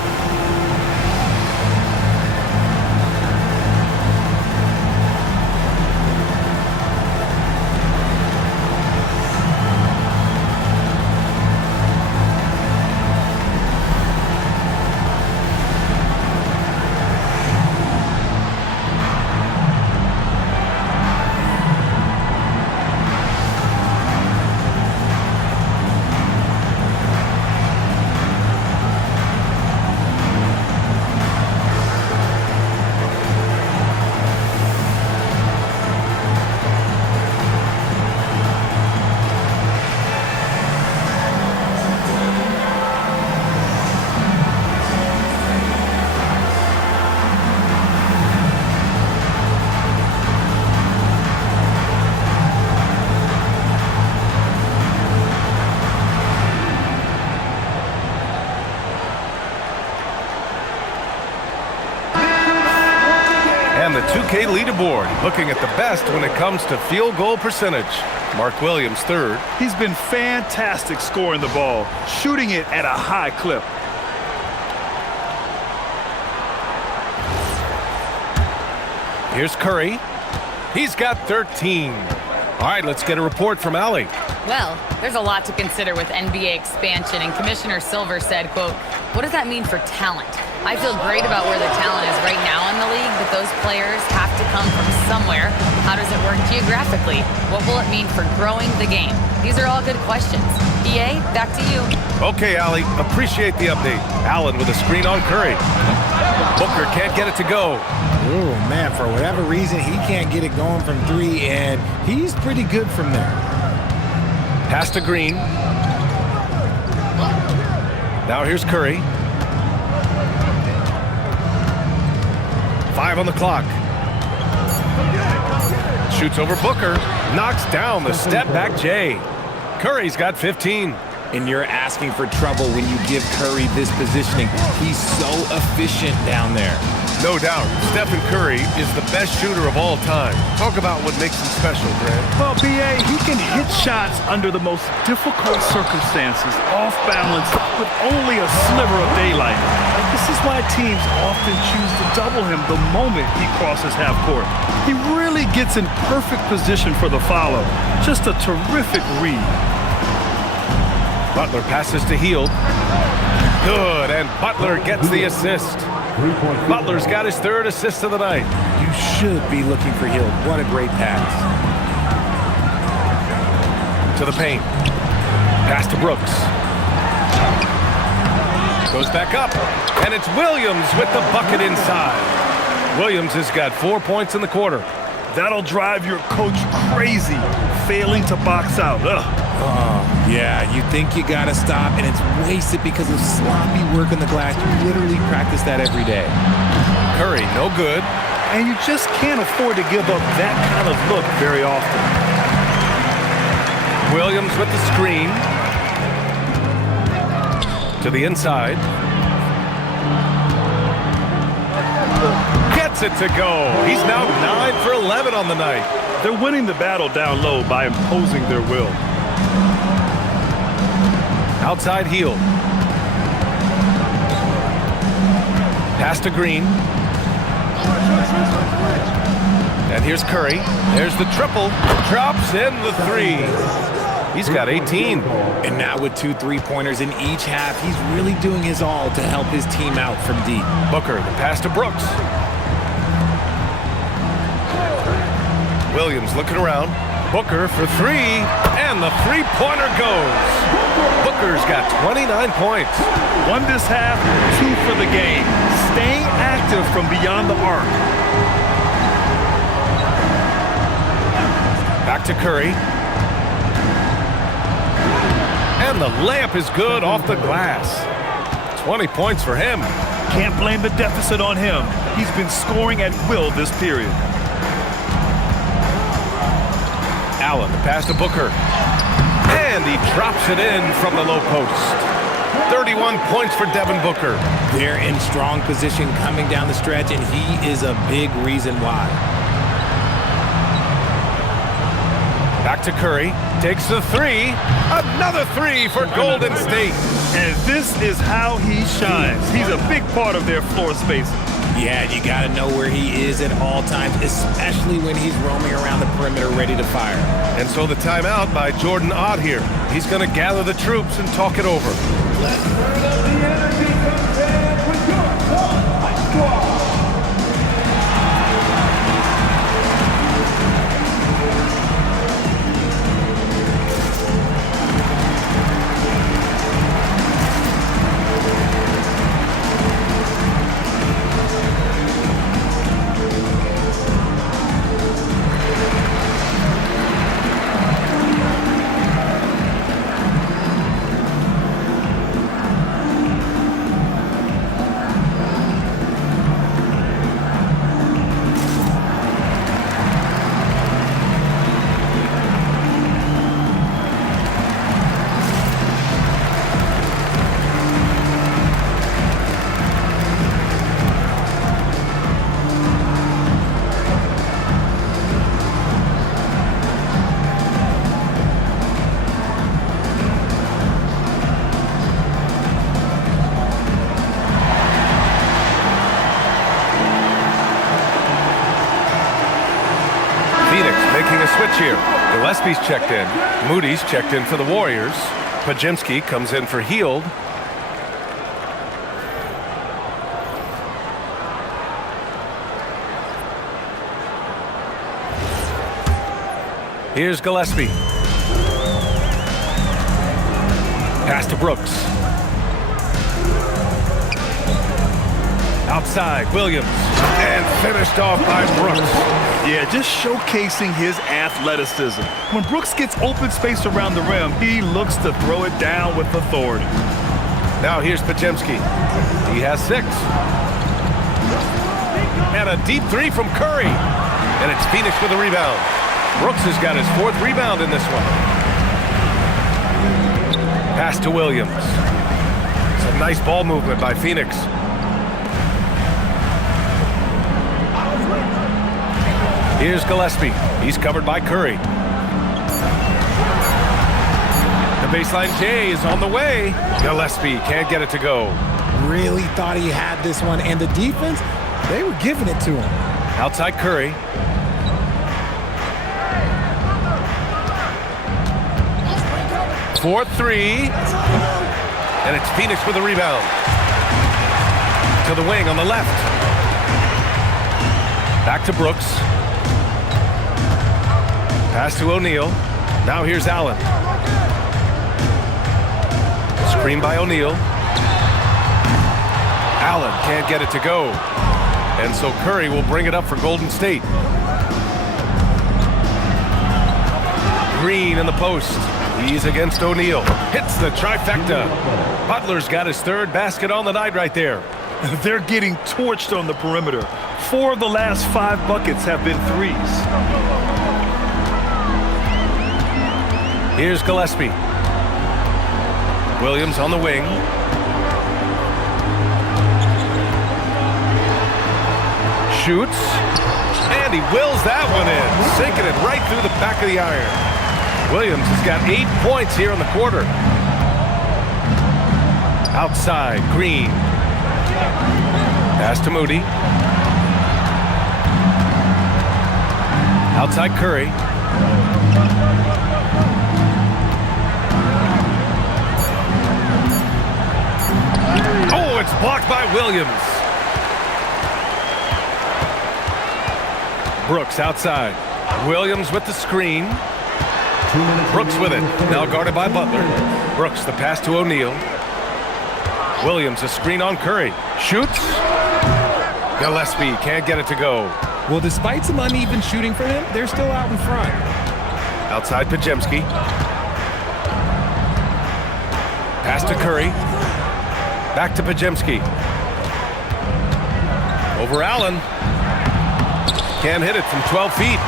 And the 2K leaderboard, looking at the best when it comes to field goal percentage. Mark Williams, third. He's been fantastic scoring the ball, shooting it at a high clip. Here's Curry. He's got 13. All right, let's get a report from Allie. Well, there's a lot to consider with NBA expansion, and Commissioner Silver said, quote, "What does that mean for talent? I feel great about where the talent is right now in the league, but those players have to come from somewhere. How does it work geographically? What will it mean for growing the game?" These are all good questions. EA, back to you. Okay, Allie, appreciate the update. Allen with a screen on Curry. Booker can't get it to go. Oh, man, for whatever reason, he can't get it going from three, and he's pretty good from there. Pass to Green. Now here's Curry. 5 on the clock. Shoots over Booker. Knocks down the step-back Jay. Curry's got 15. And you're asking for trouble when you give Curry this positioning. He's so efficient down there. No doubt, Stephen Curry is the best shooter of all time. Talk about what makes him special, Grant. Well, B.A., he can hit shots under the most difficult circumstances, off balance, with only a sliver of daylight. This is why teams often choose to double him the moment he crosses half court. He really gets in perfect position for the follow. Just a terrific read. Butler passes to Hield. Good, and Butler gets the assist. Butler's got his third assist of the night. You should be looking for Hield. What a great pass. To the paint. Pass to Brooks. Goes back up, and it's Williams with the bucket inside. Williams has got 4 points in the quarter. That'll drive your coach crazy, failing to box out. Yeah, you think you gotta stop, and it's wasted because of sloppy work on the glass. You literally practice that every day. Curry, no good. And you just can't afford to give up that kind of look very often. Williams with the screen. To the inside. Gets it to go. He's now 9 for 11 on the night. They're winning the battle down low by imposing their will. Outside Hield. Pass to Green. And here's Curry. There's the triple. Drops in the three. He's got 18. And now with 2 3-pointers in each half, he's really doing his all to help his team out from deep. Booker, the pass to Brooks. Williams looking around. Booker for 3. And And the three-pointer goes. Booker's got 29 points. 1 this half, 2 for the game. Staying active from beyond the arc. Back to Curry. And the layup is good off the glass. 20 points for him. Can't blame the deficit on him. He's been scoring at will this period. Allen, the pass to Booker. And he drops it in from the low post. 31 points for Devin Booker. They're in strong position coming down the stretch, and he is a big reason why. Back to Curry. Takes the three. Another three for Golden State. And this is how he shines. He's a big part of their floor spacing. Yeah, you got to know where he is at all times, especially when he's roaming around the perimeter ready to fire. And so the timeout by Jordan Ott here. He's going to gather the troops and talk it over. Let's turn up the energy from fans with your squad. Making a switch here. Gillespie's checked in. Moody's checked in for the Warriors. Pajemski comes in for Hield. Here's Gillespie. Pass to Brooks. Outside, Williams. And finished off by Brooks. Yeah, just showcasing his athleticism. When Brooks gets open space around the rim, he looks to throw it down with authority. Now here's Pajemski. He has 6. And a deep three from Curry. And it's Phoenix with a rebound. Brooks has got his 4th rebound in this one. Pass to Williams. Some nice ball movement by Phoenix. Here's Gillespie. He's covered by Curry. The baseline J is on the way. Gillespie can't get it to go. Really thought he had this one, and the defense, they were giving it to him. Outside Curry. For 3. And it's Phoenix with a rebound. To the wing on the left. Back to Brooks. Pass to O'Neal. Now here's Allen. Screen by O'Neal. Allen can't get it to go. And so Curry will bring it up for Golden State. Green in the post. He's against O'Neal. Hits the trifecta. Butler's got his 3rd basket on the night right there. They're getting torched on the perimeter. 4 of the last 5 buckets have been threes. Here's Gillespie. Williams on the wing. Shoots. And he wills that one in. Sinking it right through the back of the iron. Williams has got 8 points here in the quarter. Outside, Green. Pass to Moody. Outside Curry. Oh, it's blocked by Williams. Brooks outside. Williams with the screen. Brooks with it. Now guarded by Butler. Brooks, the pass to O'Neal. Williams, a screen on Curry. Shoots. Gillespie can't get it to go. Well, despite some uneven shooting for him, they're still out in front. Outside Pajemski. Pass to Curry. Back to Pajemski. Over Allen. Can't hit it from 12 feet.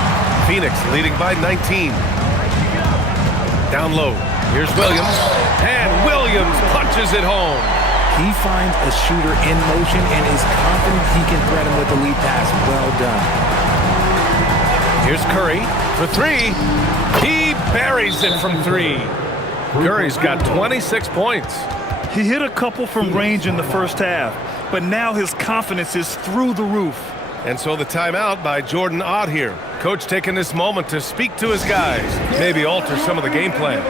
Phoenix leading by 19. Down low. Here's Williams. And Williams punches it home. He finds a shooter in motion and is confident he can thread him with the lead pass. Well done. Here's Curry for three. He buries it from three. Curry's got 26 points. He hit a couple from range in the first half, but now his confidence is through the roof. And so the timeout by Jordan Ott here. Coach taking this moment to speak to his guys, maybe alter some of the game plan.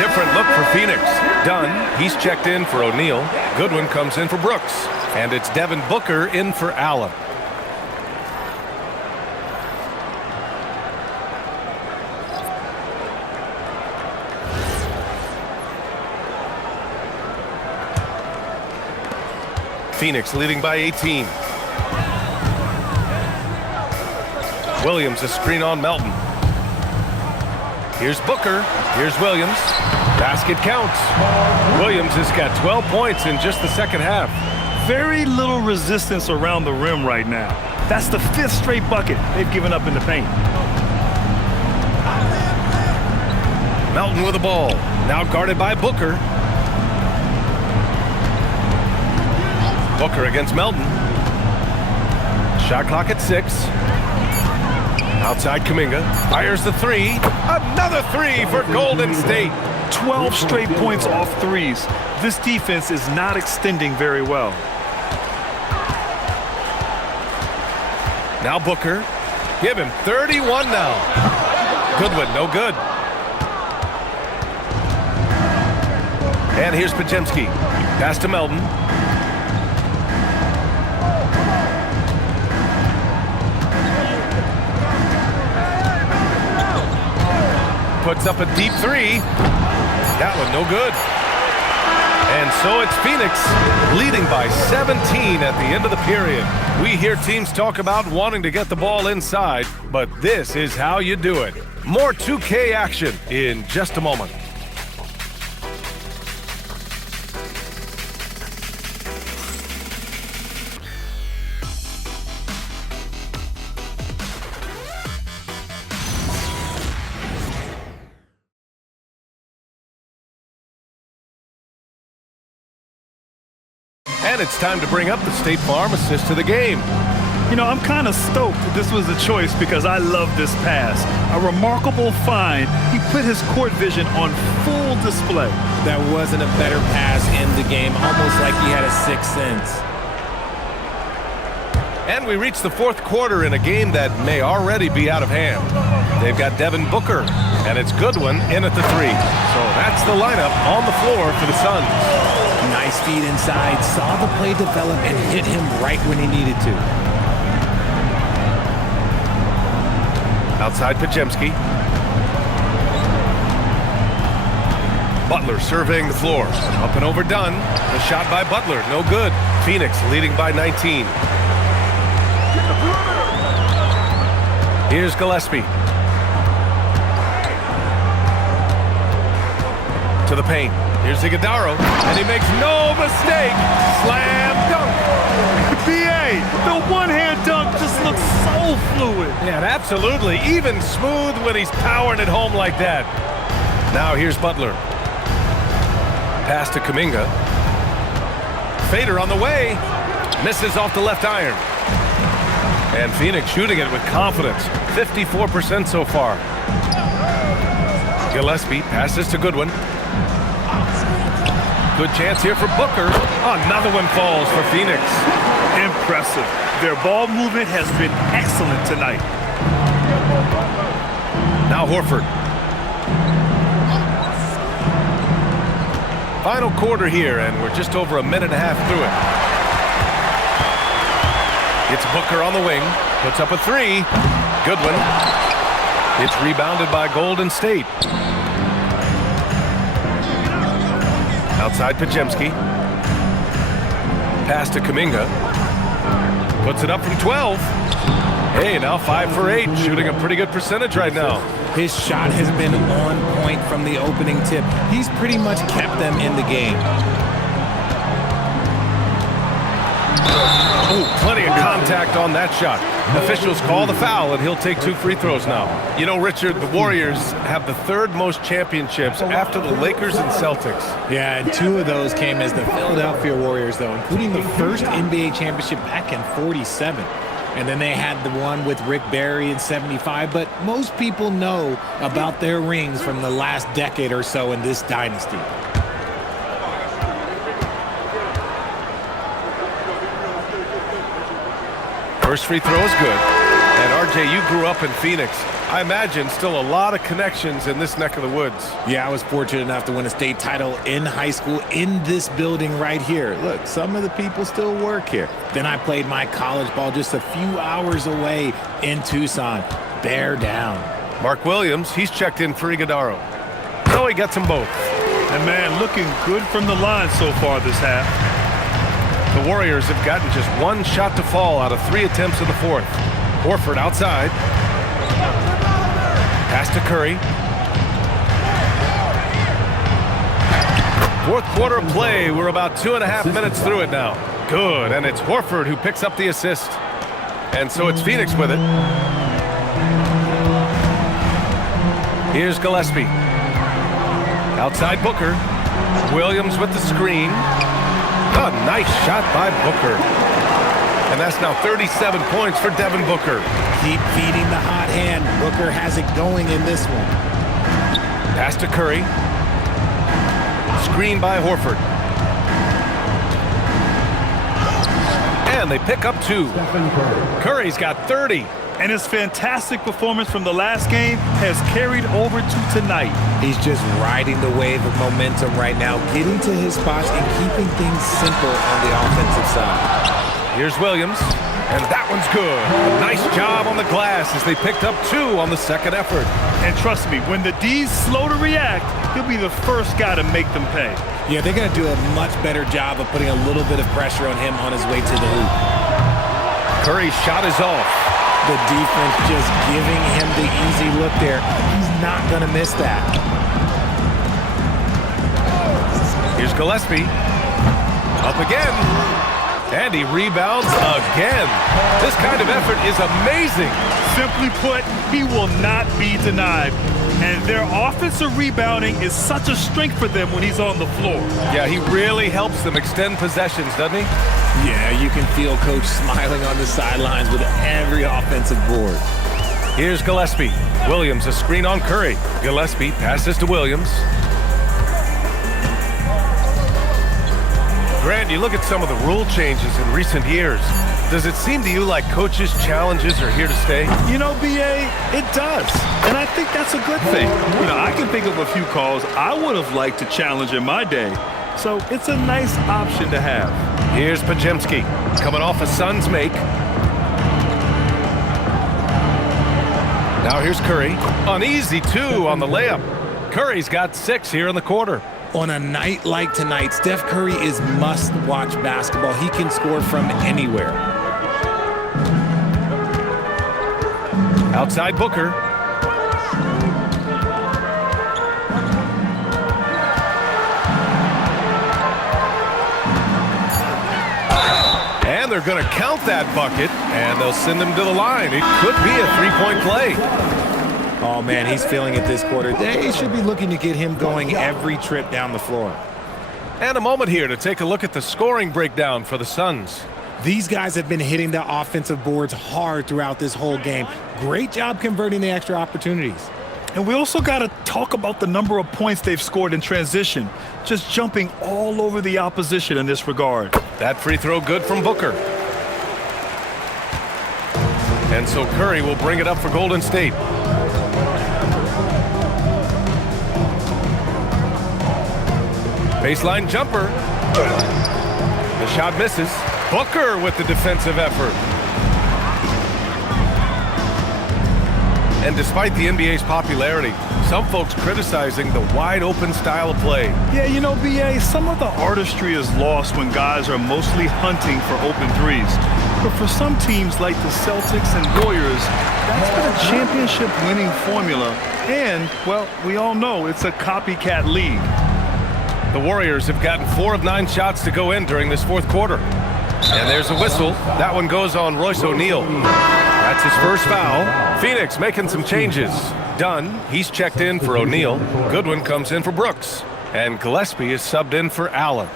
Different look for Phoenix. Dunn, he's checked in for O'Neal. Goodwin comes in for Brooks. And it's Devin Booker in for Allen. Phoenix leading by 18. Williams, a screen on Melton. Here's Booker. Here's Williams. Basket counts. Williams has got 12 points in just the second half. Very little resistance around the rim right now. That's the 5th straight bucket they've given up in the paint. Melton with the ball. Now guarded by Booker. Booker against Melton. Shot clock at 6. Outside Kuminga. Fires the three. Another three for Golden State. 12 straight points off threes. This defense is not extending very well. Now Booker. Give him 31 now. Goodwin, no good. And here's Pajemski. Pass to Melton. Puts up a deep three. That one no good. And so it's Phoenix leading by 17 at the end of the period. We hear teams talk about wanting to get the ball inside, but this is how you do it. More 2K action in just a moment. And it's time to bring up the State Farm assist to the game. You know, I'm kind of stoked that this was a choice because I love this pass. A remarkable find. He put his court vision on full display. That wasn't a better pass in the game, almost like he had a sixth sense. And we reach the fourth quarter in a game that may already be out of hand. They've got Devin Booker, and it's Goodwin in at the three. So that's the lineup on the floor for the Suns. Nice feed inside, saw the play develop and hit him right when he needed to. Outside Pajemski. Butler surveying the floor. Up and over Dunn. The shot by Butler, no good. Phoenix leading by 19. Here's Gillespie. To the paint. Here's Iguodala, and he makes no mistake. Slam dunk. B.A., the one-hand dunk just looks so fluid. Yeah, absolutely. Even smooth when he's powering it home like that. Now here's Butler. Pass to Kuminga. Fader on the way. Misses off the left iron. And Phoenix shooting it with confidence. 54% so far. Gillespie passes to Goodwin. Good chance here for Booker. Another one falls for Phoenix. Impressive. Their ball movement has been excellent tonight. Now Horford. Final quarter here, and we're just over a minute and a half through it. It's Booker on the wing. Puts up a three. Goodwin. It's rebounded by Golden State. Outside Pajemski. Pass to Kuminga. Puts it up from 12. Hey, now 5 for 8. Shooting a pretty good percentage right now. His shot has been on point from the opening tip. He's pretty much kept them in the game. Oh, plenty of contact on that shot. Officials call the foul, and he'll take 2 free throws now. You know, Richard, the Warriors have the 3rd most championships after the Lakers and Celtics. Yeah, and 2 of those came as the Philadelphia Warriors, though, including the first NBA championship back in '47. And then they had the one with Rick Barry in '75. But most people know about their rings from the last decade or so in this dynasty. First free throw is good. And RJ, you grew up in Phoenix. I imagine still a lot of connections in this neck of the woods. Yeah, I was fortunate enough to win a state title in high school in this building right here. Look, some of the people still work here. Then I played my college ball just a few hours away in Tucson. Bear down. Mark Williams, he's checked in for Iguodala. So he gets them both. And man, looking good from the line so far this half. The Warriors have gotten just 1 shot to fall out of 3 attempts in the 4th. Horford outside. Pass to Curry. 4th quarter play. We're about 2.5 minutes through it now. Good, and it's Horford who picks up the assist. And so it's Phoenix with it. Here's Gillespie. Outside Booker. Williams with the screen. A nice shot by Booker. And that's now 37 points for Devin Booker. Keep feeding the hot hand. Booker has it going in this one. Pass to Curry. Screen by Horford. And they pick up 2. Curry's got 30. And his fantastic performance from the last game has carried over to tonight. He's just riding the wave of momentum right now, getting to his spots and keeping things simple on the offensive side. Here's Williams, and that one's good. A nice job on the glass as they picked up 2 on the 2nd effort. And trust me, when the D's slow to react, he'll be the first guy to make them pay. Yeah, they're going to do a much better job of putting a little bit of pressure on him on his way to the hoop. Curry's shot is off. The defense just giving him the easy look there. He's not going to miss that. Here's Gillespie. Up again. And he rebounds again. This kind of effort is amazing. Simply put, he will not be denied. And their offensive rebounding is such a strength for them when he's on the floor. Yeah, he really helps them extend possessions, doesn't he? Yeah, you can feel Coach smiling on the sidelines with every offensive board. Here's Gillespie. Williams, a screen on Curry. Gillespie passes to Williams. Grant, you look at some of the rule changes in recent years. Does it seem to you like coaches' challenges are here to stay? You know, B.A., it does. And I think that's a good thing. You know, I can think of a few calls I would have liked to challenge in my day. So it's a nice option to have. Here's Pajemski coming off a Suns make. Now here's Curry. An easy 2 on the layup. Curry's got 6 here in the quarter. On a night like tonight, Steph Curry is must-watch basketball. He can score from anywhere. Outside Booker. And they're going to count that bucket, and they'll send him to the line. It could be a three-point play. Oh, man, he's feeling it this quarter. They should be looking to get him going every trip down the floor. And a moment here to take a look at the scoring breakdown for the Suns. These guys have been hitting the offensive boards hard throughout this whole game. Great job converting the extra opportunities. And we also got to talk about the number of points they've scored in transition, just jumping all over the opposition in this regard. That free throw good from Booker. And so Curry will bring it up for Golden State. Baseline jumper. The shot misses. Booker with the defensive effort. And despite the NBA's popularity, some folks criticizing the wide-open style of play. Yeah, you know, B.A., some of the artistry is lost when guys are mostly hunting for open threes. But for some teams like the Celtics and Warriors, that's been a championship-winning formula. And, well, we all know it's a copycat league. The Warriors have gotten 4 of 9 shots to go in during this fourth quarter. And there's a whistle. That one goes on Royce O'Neal. That's his first foul. Phoenix making some changes. Dunn, he's checked in for O'Neal. Goodwin comes in for Brooks. And Gillespie is subbed in for Allen.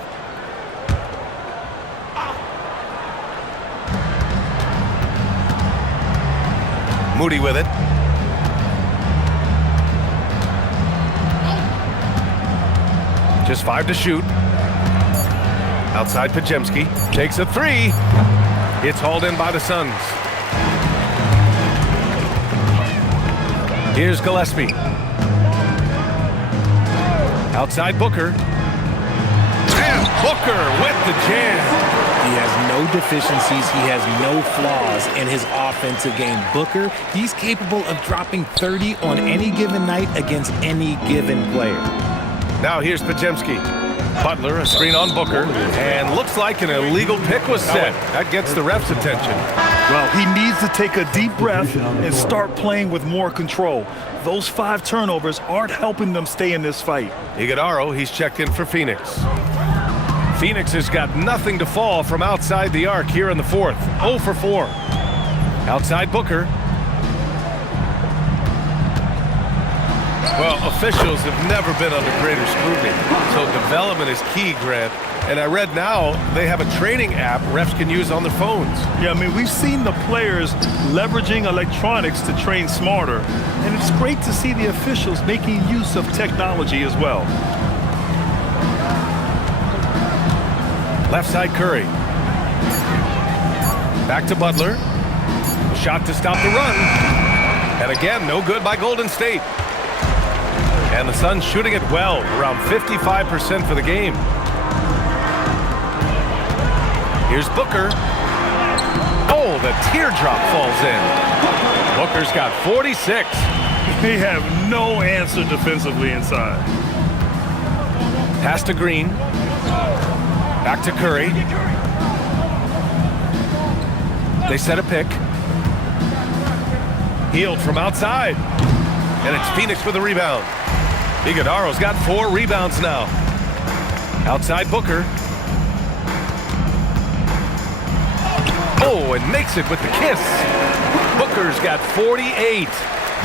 Moody with it. Just 5 to shoot. Outside Pajemski. Takes a 3. It's hauled in by the Suns. Here's Gillespie. Outside Booker. And Booker with the jam. He has no deficiencies. He has no flaws in his offensive game. Booker, he's capable of dropping 30 on any given night against any given player. Now here's Pajemski. Butler, a screen on Booker, and looks like an illegal pick was set. That gets the ref's attention. Well, he needs to take a deep breath and start playing with more control. Those 5 turnovers aren't helping them stay in this fight. Iguodaro, he's checked in for Phoenix. Phoenix has got nothing to fall from outside the arc here in the fourth. 0 for 4. Outside Booker. Well, officials have never been under greater scrutiny, so development is key, Grant. And I read now they have a training app refs can use on their phones. Yeah, I mean, we've seen the players leveraging electronics to train smarter, and it's great to see the officials making use of technology as well. Left side Curry. Back to Butler. A shot to stop the run. And again, no good by Golden State. And the Suns shooting it well, around 55% for the game. Here's Booker. Oh, the teardrop falls in. Booker's got 46. They have no answer defensively inside. Pass to Green. Back to Curry. They set a pick. Healed from outside. And it's Phoenix with the rebound. Iguodaro's got 4 rebounds now. Outside Booker. Oh, and makes it with the kiss. Booker's got 48.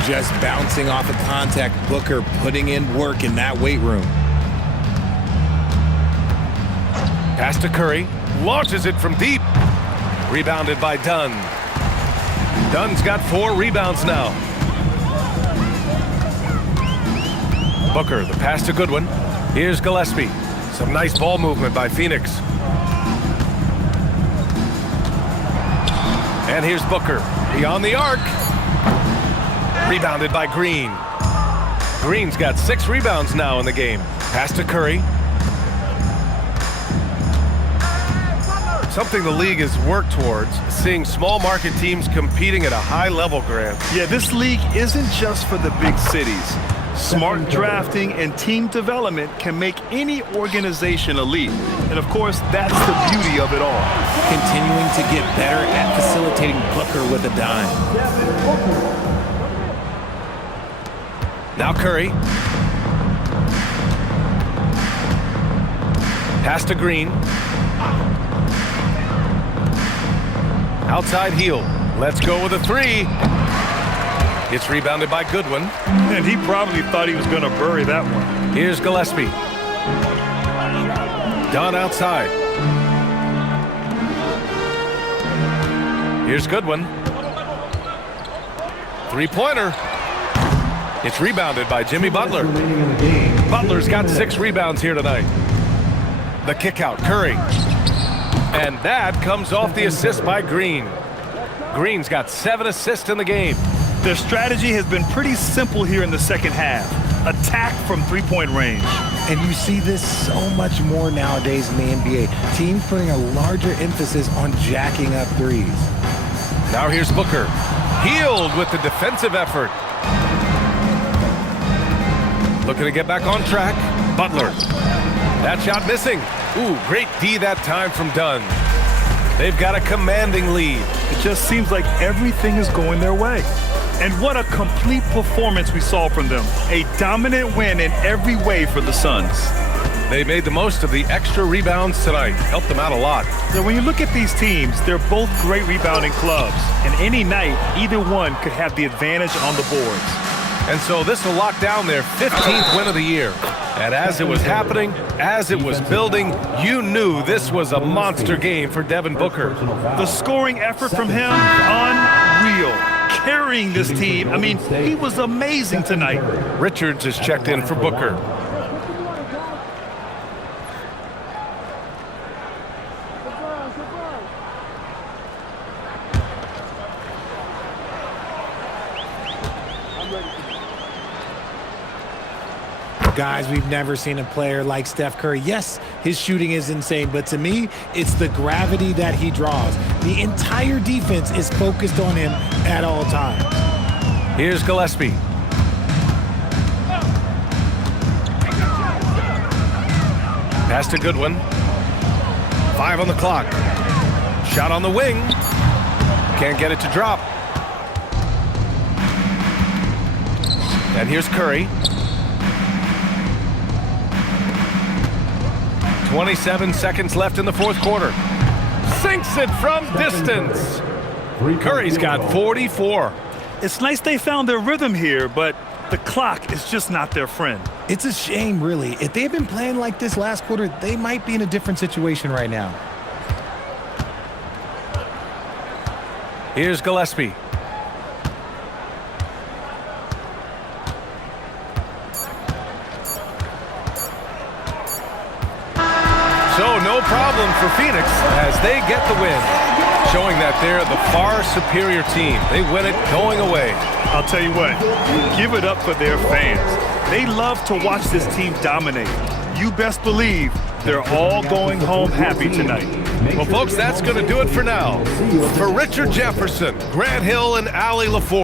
Just bouncing off of contact. Booker putting in work in that weight room. Pass to Curry. Launches it from deep. Rebounded by Dunn. Dunn's got 4 rebounds now. Booker, the pass to Goodwin. Here's Gillespie. Some nice ball movement by Phoenix. And here's Booker. Beyond the arc. Rebounded by Green. Green's got 6 rebounds now in the game. Pass to Curry. Something the league has worked towards, seeing small market teams competing at a high level, Grant. Yeah, this league isn't just for the big cities. Smart drafting and team development can make any organization elite. And, of course, that's the beauty of it all. Continuing to get better at facilitating Booker with a dime. Now Curry. Pass to Green. Outside heel. Let's go with a three. It's rebounded by Goodwin. And he probably thought he was going to bury that one. Here's Gillespie. Dunn outside. Here's Goodwin. Three-pointer. It's rebounded by Jimmy Butler. Butler's got 6 rebounds here tonight. The kick out, Curry. And that comes off the assist by Green. Green's got 7 assists in the game. Their strategy has been pretty simple here in the second half. Attack from three-point range. And you see this so much more nowadays in the NBA. Teams putting a larger emphasis on jacking up threes. Now here's Booker. Healed with the defensive effort. Looking to get back on track. Butler. That shot missing. Ooh, great D that time from Dunn. They've got a commanding lead. It just seems like everything is going their way. And what a complete performance we saw from them. A dominant win in every way for the Suns. They made the most of the extra rebounds tonight. Helped them out a lot. So when you look at these teams, they're both great rebounding clubs. And any night, either one could have the advantage on the boards. And so this will lock down their 15th win of the year. And as it was happening, as it was building, you knew this was a monster game for Devin Booker. The scoring effort from him, unreal. Carrying this team, I mean, he was amazing tonight. Richards is checked in for Booker. Guys, we've never seen a player like Steph Curry. Yes, his shooting is insane, but to me, it's the gravity that he draws. The entire defense is focused on him at all times. Here's Gillespie. Pass to Goodwin. 5 on the clock. Shot on the wing. Can't get it to drop. And here's Curry. 27 seconds left in the fourth quarter. Sinks it from distance. Curry's got 44. It's nice they found their rhythm here, but the clock is just not their friend. It's a shame, really. If they had been playing like this last quarter, they might be in a different situation right now. Here's Gillespie. So no problem for Phoenix as they get the win, showing that they're the far superior team. They win it going away. I'll tell you what, give it up for their fans. They love to watch this team dominate. You best believe they're all going home happy tonight. Well, folks, that's going to do it for now. For Richard Jefferson, Grant Hill, and Allie LaForce.